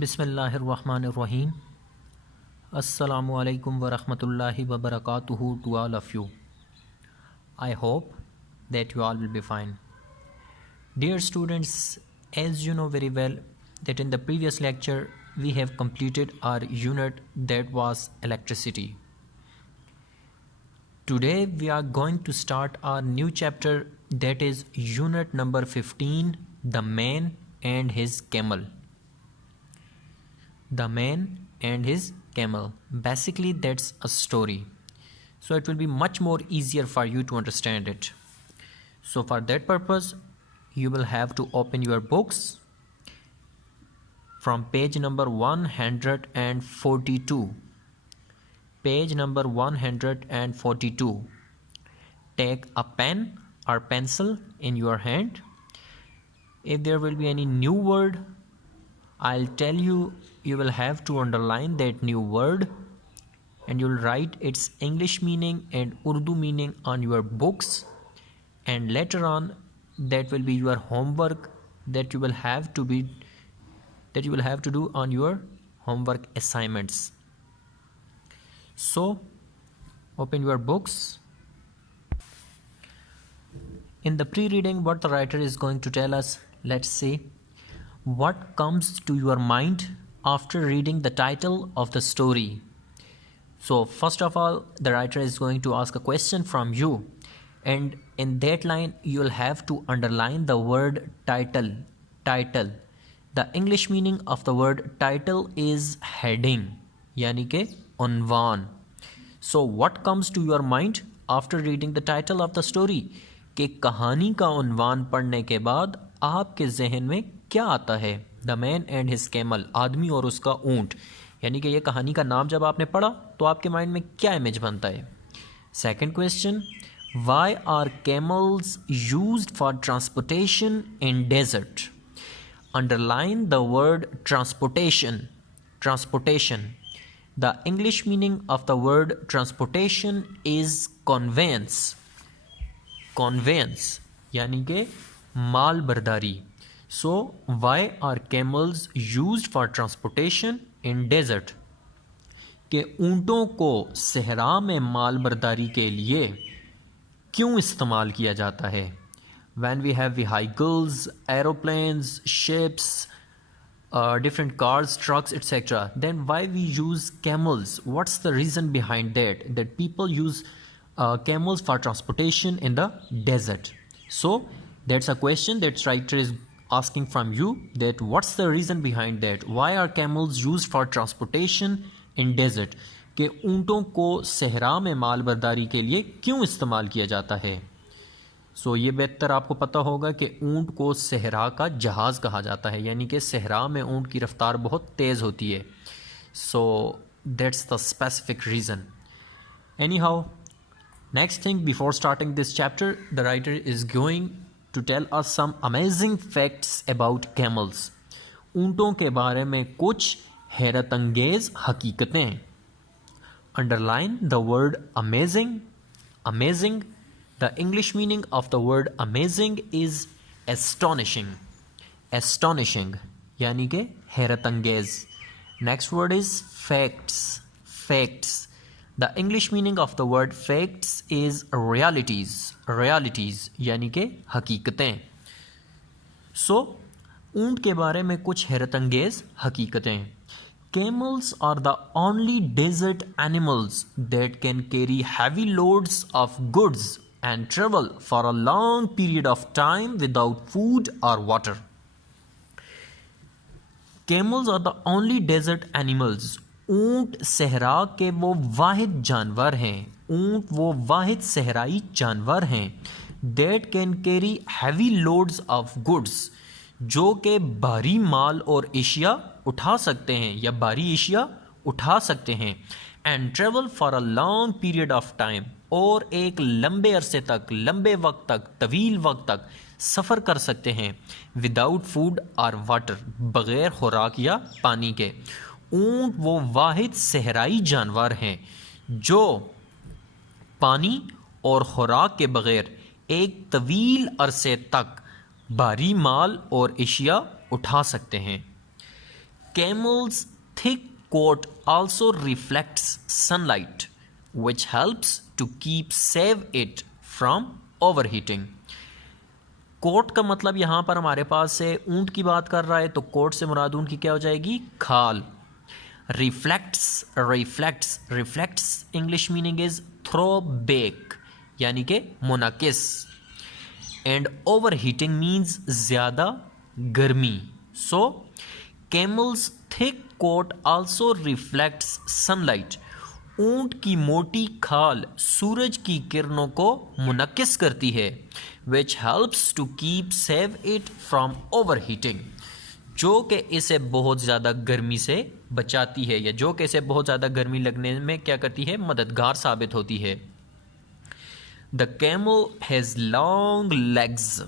बिस्मिल्लाहिर्रहमानिर्रहीम। अस्सलामु अलैकुम वरहमतुल्लाहि वबरकातुहू to all of you. I hope that you all will be fine. Dear students, as you know very well that in the previous lecture we have completed our unit that was electricity. Today we are going to start our new chapter that is unit number 15, the man and his camel. The man and his camel. Basically that's a story, so it will be much more easier for you to understand it. So for that purpose you will have to open your books from page number 142. Page number 142. Take a pen or pencil in your hand. If there will be any new word, I'll tell you, you will have to underline that new word and you'll write its English meaning and Urdu meaning on your books, and later on that will be your homework that you will have to do on your homework assignments. So open your books. In the pre-reading, what the writer is going to tell us, let's see. What comes to your mind after reading the title of the story? So first of all, the writer is going to ask a question from you, and in that line you'll have to underline the word title. Title. The English meaning of the word title is heading, यानी के unvan. So what comes to your mind after reading the title of the story? कि कहानी का उन्वान पढ़ने के बाद आपके जहन में क्या आता है? The man and his camel, आदमी और उसका ऊंट, यानी कि ये कहानी का नाम जब आपने पढ़ा तो आपके माइंड में क्या इमेज बनता है? Second question, why are camels used for transportation in desert? Underline the word transportation. Transportation. The English meaning of the word transportation is conveyance. Conveyance यानी कि माल बर्दारी. So why are camels used for transportation in desert? के ऊंटों को सहरा में माल बर्दारी के लिए क्यों इस्तेमाल किया जाता है? When we have vehicles, aeroplanes, ships, different cars, trucks, etc., then why we use camels? What's the reason behind that people use camels for transportation in the desert? So that's a question that writer is asking from you, that what's the reason behind that? Why are camels used for transportation in desert? कि ऊँटों को सहरा में माल बर्दारी के लिए क्यों इस्तेमाल किया जाता है? सो ये बेहतर आपको पता होगा कि ऊँट को सहरा का जहाज़ कहा जाता है, यानी कि सहरा में ऊँट की रफ्तार बहुत तेज़ होती है. So that's the specific reason. Any how, next thing, before starting this chapter, the writer is going to tell us some amazing facts about camels. ऊँटों के बारे में कुछ हैरत अंगेज हकीकतें. Underline the word amazing. Amazing. The English meaning of the word amazing is astonishing. Astonishing यानी कि हैरत अंगेज. Next word is facts. Facts. The English meaning of the word facts is realities. Realities यानी कि हकीकतें. So ऊँट के बारे में कुछ हैरत अंगेज हकीकतें. Camels are the only desert animals that can carry heavy loads of goods and travel for a long period of time without food or water. Camels are the only desert animals. ऊँट सहरा के वो वाहिद जानवर हैं. ऊँट वो वाहिद सहराई जानवर हैं that can carry heavy loads of goods, जो के भारी माल और एशिया उठा सकते हैं या भारी एशिया उठा सकते हैं. And travel for a long period of time, और एक लंबे अरसे तक, लंबे वक्त तक, तवील वक्त तक सफ़र कर सकते हैं. विदाउट फूड और वाटर, बग़ैर खुराक या पानी के. ऊँट वो वाहिद सहराई जानवर हैं जो पानी और खुराक के बग़ैर एक तवील अरसे तक भारी माल और एशिया उठा सकते हैं. Camel's thick coat also reflects sunlight, which helps to save it from overheating. Coat का मतलब यहाँ पर हमारे पास से ऊंट की बात कर रहा है, तो कोट से मुराद ऊंट की क्या हो जाएगी? खाल. Reflects English meaning is throw back, यानी कि मुनाकिस. एंड ओवर हीटिंग मीन्स ज़्यादा गर्मी. So camels thick coat also reflects sunlight. ऊंट की मोटी खाल सूरज की किरणों को मुनक्किस करती है. Which helps to save it from overheating, जो कि इसे बहुत ज़्यादा गर्मी से बचाती है, या जो कि इसे बहुत ज़्यादा गर्मी लगने में क्या करती है? मददगार साबित होती है. The camel has long legs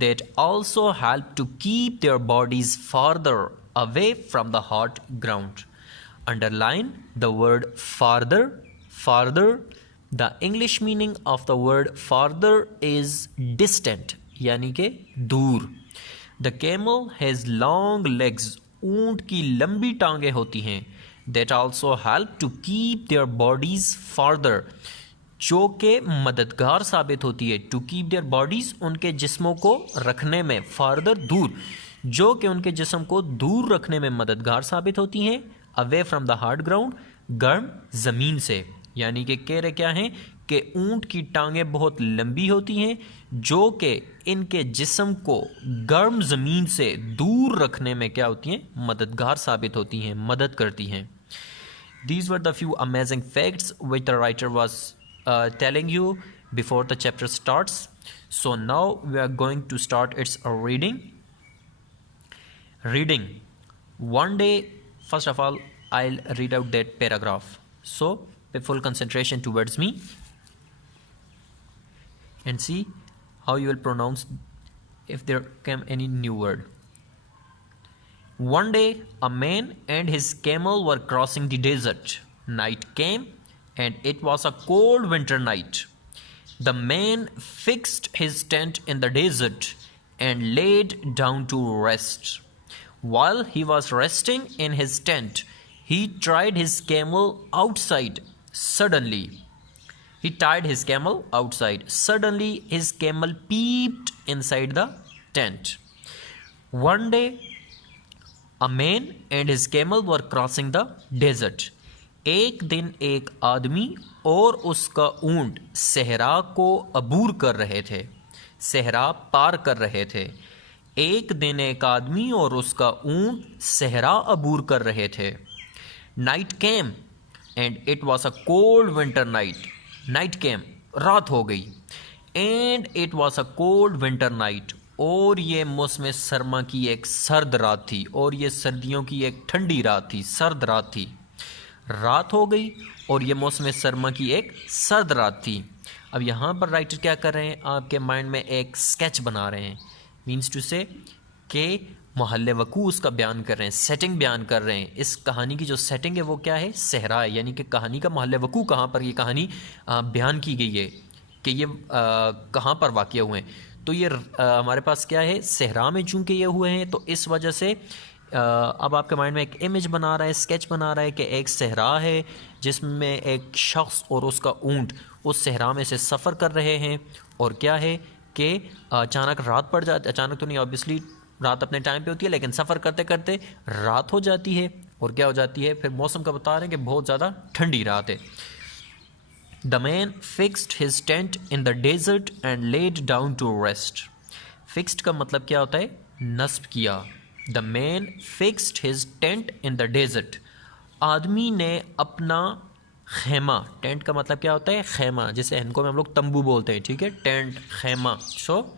that also help to keep their bodies farther away from the hot ground. Underline the word farther. The English meaning of the word farther is distant, यानी कि दूर. The camel has long legs. ऊंट की लंबी टांगें होती हैं. That also help to keep their bodies farther, जो कि मददगार साबित होती है. टू कीप देयर बॉडीज़, उनके जिस्मों को रखने में, फारदर दूर, जो कि उनके जिस्म को दूर रखने में मददगार साबित होती हैं. Away from the hard ground, गर्म ज़मीन से. यानी कि कह रहे क्या हैं कि ऊंट की टांगें बहुत लंबी होती हैं, जो कि इनके जिस्म को गर्म ज़मीन से दूर रखने में क्या होती हैं? मददगार साबित होती हैं, मदद करती हैं. These were the few amazing facts which the writer was telling you before the chapter starts. So now we are going to start its reading. One day, first of all, I'll read out that paragraph. So pay full concentration towards me and see how you will pronounce if there came any new word. One day, a man and his camel were crossing the desert. Night came, and it was a cold winter night. The man fixed his tent in the desert and laid down to rest. While he was resting in his tent, he tied his camel outside. Suddenly, his camel peeped inside the tent. One day, a man and his camel were crossing the desert. एक दिन एक आदमी और उसका ऊंट सहरा को अबूर कर रहे थे, सहरा पार कर रहे थे. एक दिन एक आदमी और उसका ऊंट सहरा अबूर कर रहे थे. Night came and it was a cold winter night. Night came, रात हो गई. And it was a cold winter night, और ये मौसम सरमा की एक सर्द रात थी, और ये सर्दियों की एक ठंडी रात थी, सर्द रात थी. रात हो गई और ये मौसम सरमा की एक सर्द रात थी. अब यहाँ पर राइटर क्या कर रहे हैं? आपके माइंड में एक स्केच बना रहे हैं. मीन्स टू से कि महल्ले वकू उसका बयान कर रहे हैं, सेटिंग बयान कर रहे हैं. इस कहानी की जो सेटिंग है वो क्या है? सहरा है. यानी कि कहानी का महल्ले वकू कहाँ पर ये कहानी बयान की गई है, कि ये कहाँ पर वाक़या हुए हैं. तो ये हमारे पास क्या है? सहरा में चूँकि ये हुए हैं, तो इस वजह से अब आपके माइंड में एक इमेज बना रहा है, स्केच बना रहा है कि एक सहरा है जिसमें एक शख्स और उसका ऊंट उस सहरा में से सफ़र कर रहे हैं. और क्या है कि अचानक रात पड़ जाती, अचानक तो नहीं, ऑब्वियसली रात अपने टाइम पे होती है, लेकिन सफ़र करते करते रात हो जाती है. और क्या हो जाती है? फिर मौसम का बता रहे हैं कि बहुत ज़्यादा ठंडी रात है. The man fixed his tent in the desert and laid down to rest. Fixed का मतलब क्या होता है? नस्ब किया. The man fixed his tent in the desert. आदमी ने अपना खेमा, टेंट का मतलब क्या होता है? खेमा, जिसे इनको में हम लोग तंबू बोलते हैं, ठीक है? टेंट, खेमा. So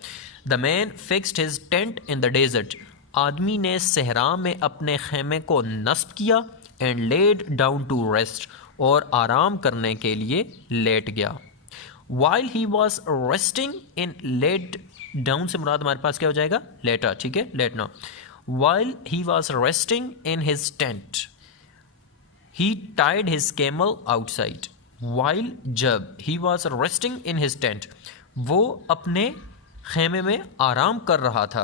the man fixed his tent in the desert. आदमी ने सहरा में अपने खेमे को नस्ब किया. And laid down to rest, और आराम करने के लिए लेट गया. While he was resting in, laid down से मुराद हमारे पास क्या हो जाएगा? लेटा, ठीक है? लेटना. While he was resting in his tent, he tied his camel outside. While जब he was resting in his tent, वो अपने खेमे में आराम कर रहा था.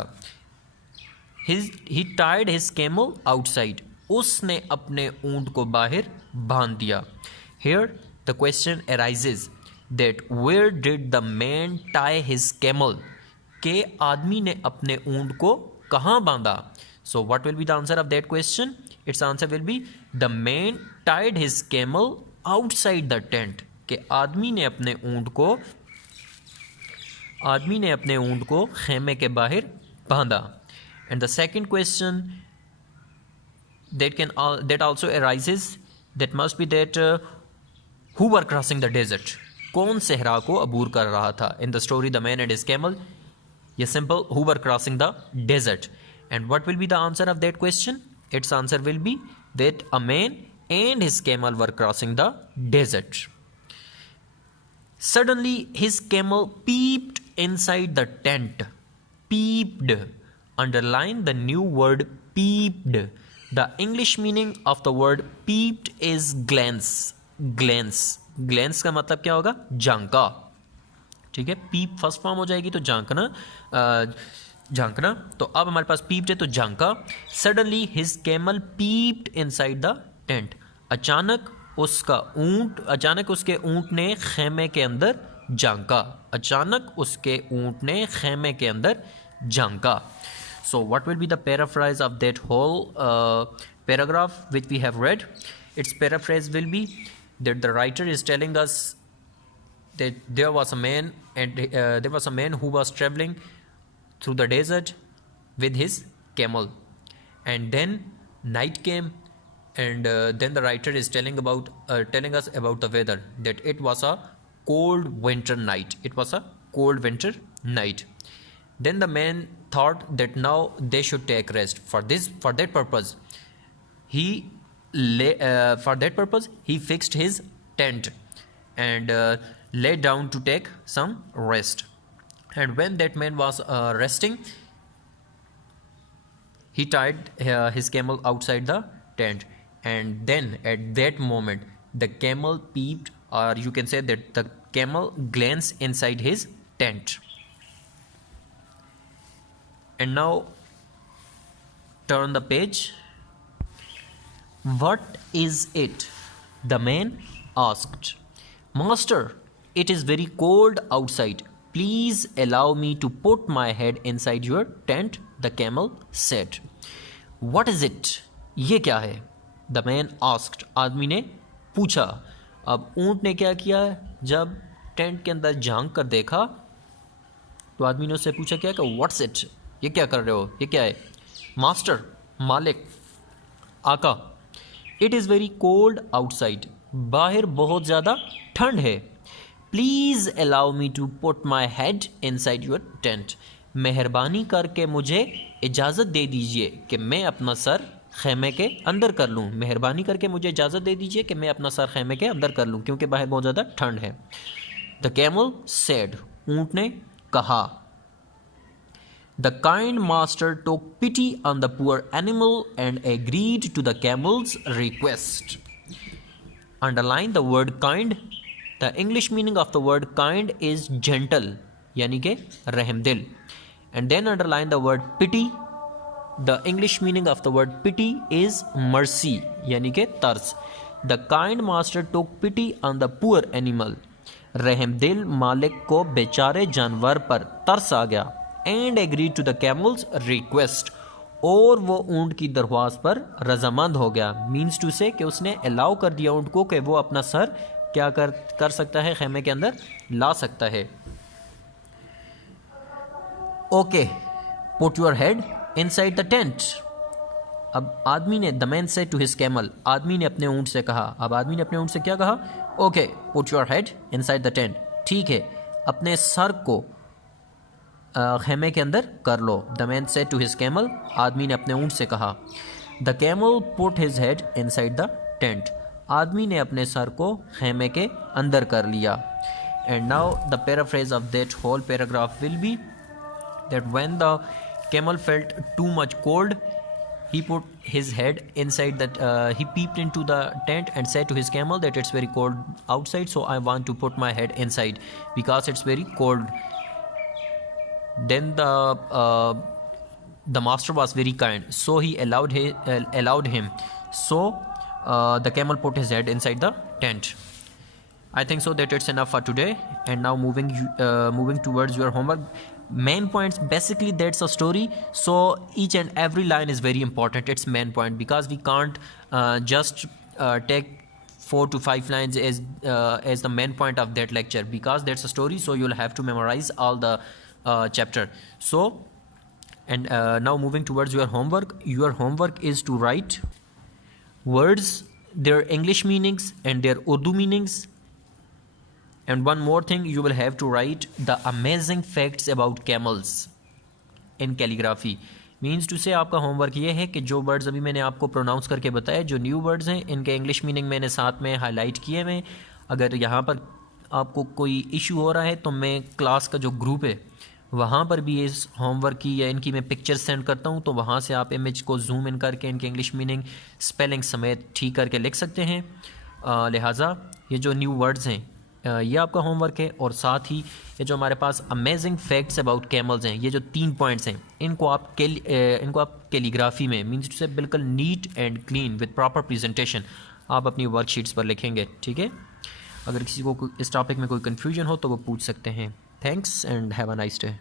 He tied his camel outside. उसने अपने ऊंट को बाहर बांध दिया. Here the question arises that where did the man tie his camel? के आदमी ने अपने ऊंट को कहाँ बांधा? So what will be the answer of that question? Its answer will be the man tied his camel outside the tent. के आदमी ने अपने ऊंट को खेमे के बाहर बांधा. And the second question that also arises, that must be that who were crossing the desert? कौन सहरा को अबूर कर रहा था? In the story the man and his camel. Yes, simple. Who were crossing the desert? And what will be the answer of that question? Its answer will be that a man and his camel were crossing the desert. Suddenly his camel peeped inside the tent. Peeped. Underline the new word peeped. The English meaning of the word peeped is glance. Glance. Glance का मतलब क्या होगा? झांका. ठीक है, पीप first form हो जाएगी तो झांकना. झांकना. तो अब हमारे पास पीप्ड है तो झांका. Suddenly his camel peeped inside the tent. अचानक उसके ऊंट ने खेमे के अंदर झांका. अचानक उसके ऊंट ने खेमे के अंदर झांका. So what will be the paraphrase of that whole paragraph which we have read? Its paraphrase will be that the writer is telling us that there was a man who was traveling through the desert with his camel, and then night came, and then the writer is telling us about the weather, that it was a cold winter night. It was a cold winter night. Then the man thought that now they should take rest. For that purpose, he fixed his tent and lay down to take some rest. And when that man was resting, he tied his camel outside the tent. And then at that moment, the camel peeped, or you can say that the camel glanced inside his tent. And now turn the page. What is it? The man asked. Master, it is very cold outside. Please allow me to put my head inside your tent, the camel said. What is it? ये क्या है? The man asked. आदमी ने पूछा. अब ऊंट ने क्या किया? जब टेंट के अंदर झांक कर देखा तो आदमी ने उससे पूछा क्या कि व्हाट्स इट? ये क्या कर रहे हो? ये क्या है? मास्टर, मालिक, आका. It is very cold outside. बाहर बहुत ज़्यादा ठंड है. Please allow me to put my head inside your tent. मेहरबानी करके मुझे इजाज़त दे दीजिए कि मैं अपना सर खेमे के अंदर कर लूँ. मेहरबानी करके मुझे इजाज़त दे दीजिए कि मैं अपना सर खेमे के अंदर कर लूँ, क्योंकि बाहर बहुत ज़्यादा ठंड है. The camel said. ऊँट ने कहा. The kind master took pity on the poor animal and agreed to the camel's request. Underline the word kind. The English meaning of the word kind is gentle, यानी कि रहमदिल. And then underline the word pity. The English meaning of the word pity is mercy, यानी कि तरस. The kind master took pity on the poor animal. रहमदिल मालिक को बेचारे जानवर पर तरस आ गया. And agreed to the camel's request. और वो ऊंट की दरख्वास्त पर रजामंद हो गया. मीन्स टू से कि उसने अलाउ कर दिया ऊंट को कि वो अपना सर क्या कर सकता है, खेमे के अंदर ला सकता है. Okay, put your head inside the tent. अब आदमी ने, the man said to his camel, आदमी ने अपने ऊंट से कहा. अब आदमी ने अपने ऊंट से क्या कहा? Okay, put your head inside the tent. ठीक है, अपने सर को खेमे के अंदर कर लो. The man said to his camel, आदमी ने अपने ऊंट से कहा. The camel put his head inside the tent. आदमी ने अपने सर को खेमे के अंदर कर लिया. And now the paraphrase of that whole paragraph will be that when the camel felt too much cold, he put his head inside that he peeped into the tent and said to his camel that it's very cold outside, so I want to put my head inside because it's very cold. Then the master was very kind, so he allowed him So the camel put his head inside the tent. I think so that it's enough for today. And now moving towards your homework. Main points, basically that's a story. So each and every line is very important. It's main point, because we can't just take 4 to 5 lines as the main point of that lecture, because that's a story. So you'll have to memorize all the chapter. So and now moving towards your homework. Your homework is to write words, their English meanings and their Urdu meanings. And one more thing, you will have to write the amazing facts about camels in calligraphy. Means to say आपका होमवर्क ये है कि जो वर्ड्स अभी मैंने आपको प्रोनाउंस करके बताए, जो न्यू वर्ड्स हैं, इनके इंग्लिश मीनिंग मैंने साथ में हाईलाइट किए हैं. अगर यहाँ पर आपको कोई इशू हो रहा है तो मैं क्लास का जो ग्रुप है वहाँ पर भी इस होमवर्क की या इनकी मैं पिक्चर सेंड करता हूँ, तो वहाँ से आप इमेज को जूम इन करके इनके इंग्लिश मीनिंग स्पेलिंग समेत ठीक करके लिख सकते हैं. लिहाजा ये जो न्यू वर्ड्स हैं ये आपका होमवर्क है. और साथ ही ये जो हमारे पास अमेजिंग फैक्ट्स अबाउट कैमल्स हैं, ये जो 3 पॉइंट्स हैं, इनको आप कैलीग्राफी में मीन्स से बिल्कुल neat and clean with proper presentation आप अपनी वर्कशीट्स पर लिखेंगे. ठीक है. अगर किसी को इस टॉपिक में कोई कन्फ्यूजन हो तो वो पूछ सकते हैं. Thanks and have a nice day.